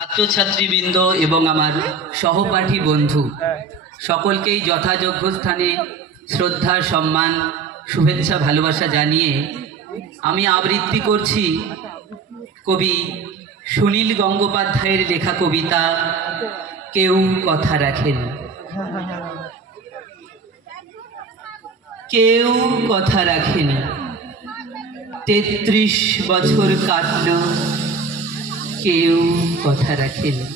ছাত্রছাত্রীবৃন্দ এবং আমার সহপাঠী বন্ধু সকলকেই যথাযোগ্য স্থানে শ্রদ্ধা সম্মান শুভেচ্ছা ভালোবাসা জানিয়ে আমি আবৃত্তি করছি কবি সুনীল গঙ্গোপাধ্যায়ের লেখা কবিতা কেউ কথা রাখেনি। কেউ কথা রাখেনি, ৩৩ বছর কাটল, কেউ কথা রাখেনি।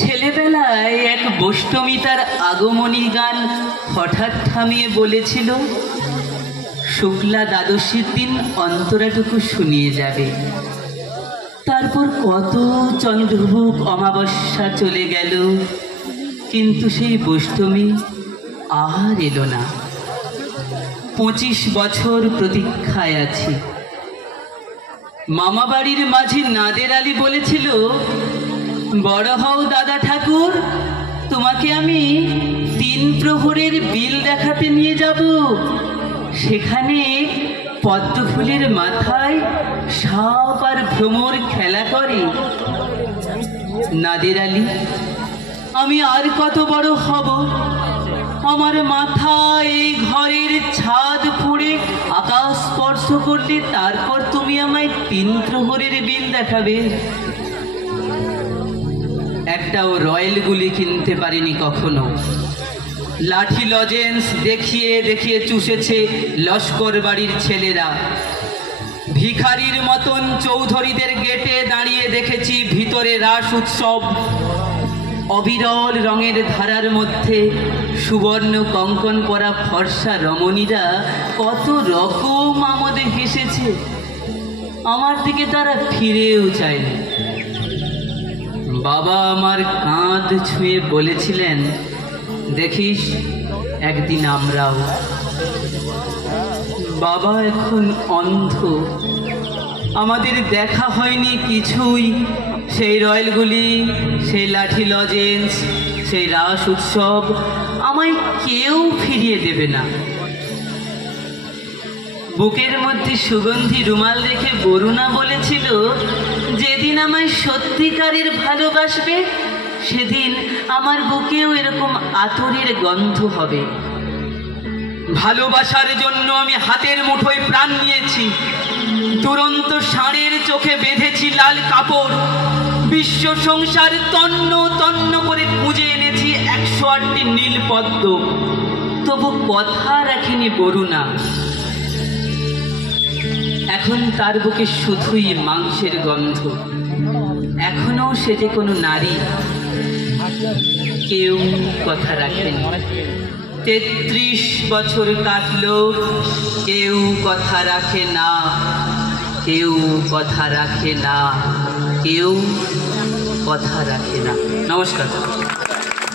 ছেলেবেলায় এক বৈষ্ণবী তার আগমনী গান হঠাৎ থামিয়ে বলেছিল, শুক্লা দ্বাদশীর দিন অন্তরাটুকু শুনিয়ে যাবে। তারপর কত চন্দ্রভুক অমাবস্যা চলে গেল, কিন্তু সেই বৈষ্ণবী আর এলো না। 25 বছর প্রতীক্ষায় আছি। মামা বাড়ির মাঝি নাদের আলী বলেছিল, বড় হও দাদা ঠাকুর, তোমাকে আমি 3 প্রহরের বিল দেখাতে নিয়ে যাব। সেখানে পদ্ম ফুলের মাথায় সাপ আর ভ্রমর খেলা করে। নাদের আলী, আমি আর কত বড় হব? আমার মাথা এই ঘরের ছাদ ফুঁড়ে আকাশ স্পর্শ করলে তারপর তুমি আমায় 3 প্রহরের বিল দেখাবে। একটাও রয়্যাল গুলি কিনতে পারিনি কখনো। লাঠি লজেন্স দেখিয়ে দেখিয়ে চুষেছে লস্কর বাড়ির ছেলেরা। ভিখারির মতন চৌধুরীদের গেটে দাঁড়িয়ে দেখেছি ভিতরে রাস উৎসব। অবিরল রঙের ধারার মধ্যে সুবর্ণ কঙ্কন পরা ফর্সা রমণীরা কত রকম আমোদে হেসেছে। আমার দিকে তারা ফিরেও চায়নি। বাবা আমার কাঁধ ছুঁয়ে বলেছিলেন, দেখিস একদিন আমরাও। বাবা এখন অন্ধ, আমাদের দেখা হয়নি কিছুই। সেই রয়্যালগুলি, সেই লাঠি লজেন্স, সেই রাস উৎসব আমায় কেউ ফিরিয়ে দেবে না। বুকের মধ্যে সুগন্ধি রুমাল রেখে বরুণা বলেছিল, যেদিন আমায় সত্যিকারের ভালোবাসবে সেদিন আমার বুকেও এরকম আতরের গন্ধ হবে। ভালোবাসার জন্য আমি হাতের মুঠোয় প্রাণ নিয়েছি। দুরন্ত ষাঁড়ের চোখে বেঁধেছি লাল কাপড়। বিশ্ব সংসার তন্ন তন্ন করে খুঁজে এনেছি 108টি নীল পদ্ম, তবু কথা রাখিনি বরুণা। এখন তার বুকে শুধুই মাংসের গন্ধ। এখনো সে যে কোনো নারী। কেউ কথা রাখেনি। 33 বছর কাটলো, কেউ কথা রাখে না, কেউ কথা রাখে না, কেউ কথা রাখে না। নমস্কার।